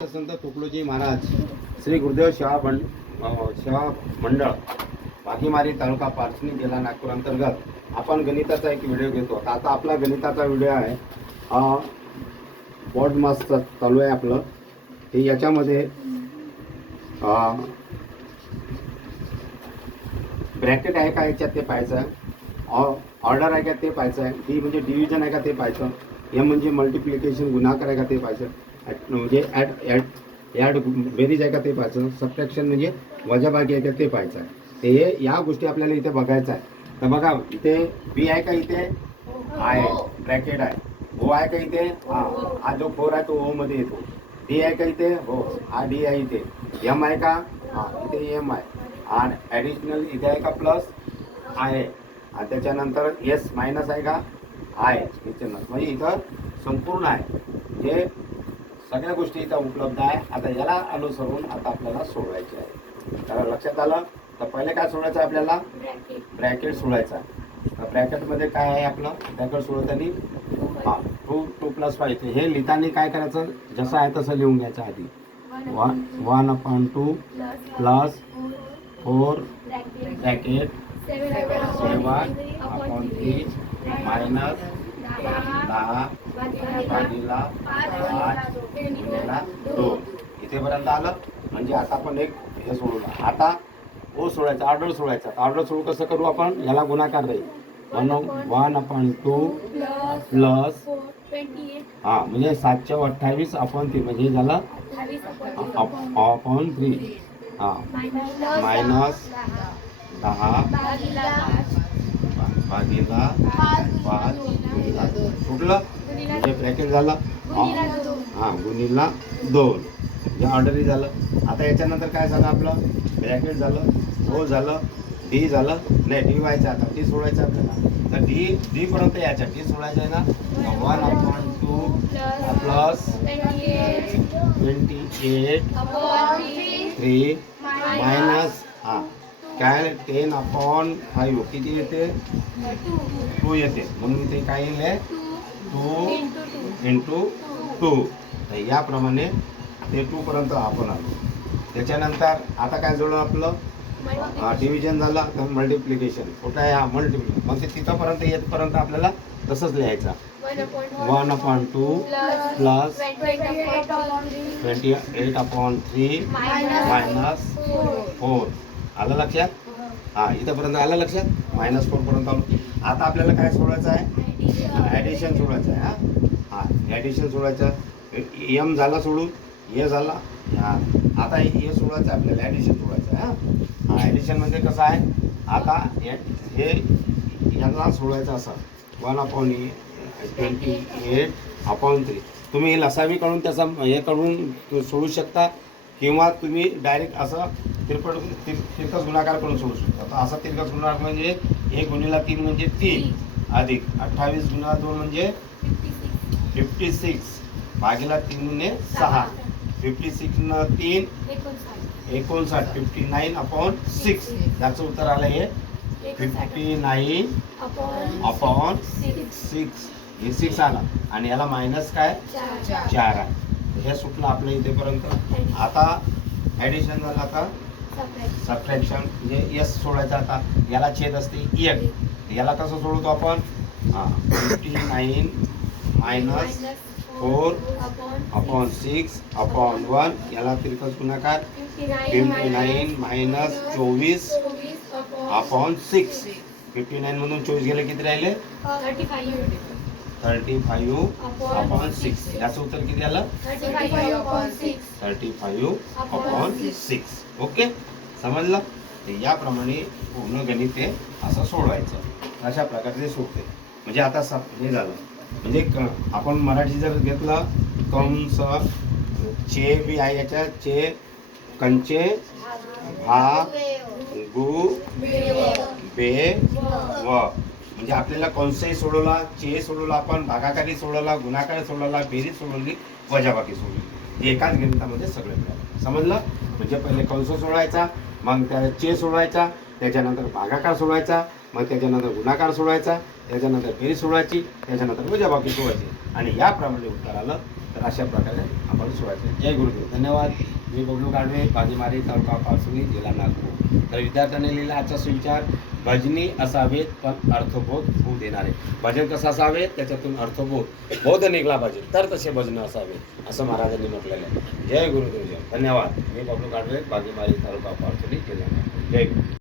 संत तुकडोजी महाराज श्री गुरुदेव सेवा मंड अं, मंडळ बाकीमारी तालुका पारसणी जिल्हा नागपूर अंतर्गत आपण गणिताचा एक व्हिडिओ घेतो. आता आपला गणिताचा व्हिडिओ आहे. हा बोर्ड मास्क चालू आहे आपलं. हे याच्यामध्ये ब्रॅकेट आहे का याच्यात ते पाहायचं आहे. ऑर्डर आहे का ते पाहायचं आहे. डी म्हणजे डिव्हिजन आहे का ते पाहायचं. एम म्हणजे मल्टिप्लिकेशन गुणाकार आहे का ते पाहायचं म्हणजे ॲड ॲड ॲड बेरीज आहे का ते पाहायचं. सबट्रॅक्शन म्हणजे वजाबागी आहे का ते पाहायचं. आहे ते हे या गोष्टी आपल्याला इथे बघायचं आहे. तर बघा इथे बी आहे का इथे? आहे. ब्रॅकेट आहे. ओ आहे का इथे? हा. हा जो फोर आहे तो ओ मध्ये येतो. डी आहे का इथे? हो. हा डी आहे इथे. एम आहे का? हा. इथे एम आहे. आणि ॲडिशनल इथे आहे का प्लस आहे. आणि त्याच्यानंतर एस मायनस आहे का? आहे. म्हणजे इथं संपूर्ण आहे. हे सगळ्या गोष्टी इथं उपलब्ध आहे. आता याला अनुसरून आता आपल्याला सोडवायचे आहे. तर लक्षात आलं तर पहिले काय सोडायचं आपल्याला? ब्रॅकेट सोडायचा तर ब्रॅकेटमध्ये काय आहे आपलं? ब्रॅकेट सोडवताना हां टू टू प्लस फाईव्ह हे लिहिताना काय करायचं? जसं आहे तसं लिहून घ्यायचं आधी. One one upon two plus four bracket seven upon three minus दहा भागीला पाच गुणिला दोन इथेपर्यंत आलं म्हणजे आता आपण एक हे सोडलं आता ओ सोडायचं ऑर्डर सोडायचा ऑर्डर सोडू कसं करू आपण याला गुणाकार राहील म्हणून वन अपॉईंट टू प्लस हां म्हणजे सातशे अठ्ठावीस अपॉन थ्री म्हणजे झालं अपॉन थ्री हां मायनस दहा भागीला पाच गुणिला दोन सुटलं म्हणजे ब्रॅकेट झाला. हां गुणिला दोन. म्हणजे ऑर्डरही झालं. आता याच्यानंतर काय झालं आपलं? ब्रॅकेट झालं ओ झालं डी झालं. नाही डी व्हायचं आता. डी सोडायचं आपल्याला तर डी डी पर्यंत यायचं. डी सोडायचं आहे ना. One upon two plus twenty eight three minus हां. काय टेन अपॉन फाईव्ह किती येते? टू येते. म्हणून ते काय येईल टू इंटू टू. तर याप्रमाणे ते टू पर्यंत आपण आलो. त्याच्यानंतर आता काय जोडलं आपलं? डिव्हिजन झाला तर मल्टिप्लिकेशन कुठं आहे हा? मल्टिप्लिकेशन मग ते तिथंपर्यंत येतपर्यंत आपल्याला तसंच लिहायचं. One upon two plus twenty eight upon three minus four. आलं लक्षात? हां इथंपर्यंत आलं लक्षात? मायनस फोरपर्यंत आलो. आता आपल्याला काय सोडायचं आहे? ॲडिशन सोडायचं आहे हां? हां ॲडिशन सोडायचं एम झाला सोडून हे झाला. हां आता हे सोडायचं आहे आपल्याला ॲडिशन सोडायचं आहे हां? हां ॲडिशन म्हणजे कसं आहे? आता हे हे यांना सोडायचं असं one upon twenty eight upon three तुम्ही लसावी काढून त्याचा हे काढून सोडू शकता किंवा तुम्ही डायरेक्ट असं तिरपट तिर तिरकस गुणाकार करून सोडू शकता. तर असा तिरकस गुणाकार म्हणजे एक गुणिला तीन म्हणजे तीन अधिक अठ्ठावीस गुणिला दोन म्हणजे फिफ्टी सिक्स भागीला तीन गुणे सहा. फिफ्टी सिक्स न तीन एकोणसाठ. फिफ्टी नाईन अपॉन सिक्स त्याचं उत्तर आलं हे फिफ्टी नाईन अपॉन सिक्स हे सिक्स आला. आणि याला मायनस काय? चार. आहे. हे सुटलं आपलं इथेपर्यंत. आता ॲडिशन झालं आता सबट्रॅक्शन म्हणजे एस सोडायचं आता. याला छेद असते एक. याला कसं सोडवतो आपण? Fifty nine minus four upon six upon one याला तिरकस गुणाकार. फिफ्टी नाईन मायनस चोवीस अपॉन सिक्स फिफ्टी नाईनमधून चोवीस गेले किती राहिले? Thirty five upon six. याचं उत्तर किती आलं? Thirty five upon six. Okay? समजलं? तर याप्रमाणे पूर्ण गणित ते असं सोडवायचं. अशा प्रकारे ते सोडते म्हणजे आता हे झालं. म्हणजे आपण मराठी जर घेतलं कंस चे बी आहे याच्यात चे कंचे भा गु बे व. म्हणजे आपल्याला कंसही सोडवला चे सोडवला आपण भागाकारी सोडवला गुणाकार सोडवला बेरीज सोडवली वजाबाकी सोडवली. हे एकाच गणितामध्ये सगळे मिळालं. समजलं? म्हणजे पहिले कंस सोडवायचा मग त्या चे सोडवायचा त्याच्यानंतर भागाकार सोडवायचा मग त्याच्यानंतर गुणाकार सोडवायचा त्याच्यानंतर बेरीज सोडवायची त्याच्यानंतर वजाबाकी सोडवायची. आणि याप्रमाणे उत्तर आलं तर अशा प्रकारे आपण सोडायचं जय गुरुदेव. धन्यवाद. मी बबलू गाडवे बाजीमारी तालुका पासून जिल्हा नागपूर. तर विद्यार्थ्यांनी लिहिला आजचा सुविचार. भजनी असावेत पण अर्थबोध होऊ देणारे. भजन कसं असावे? त्याच्यातून अर्थबोध. बोध निघला पाहिजे तर तसे भजन असावे असं महाराजांनी म्हटलेलं आहे. जय गुरुदेव जय. धन्यवाद. मी बबलू काढले बाजीमारी तालुका पारसुनी केल्या जय गुरु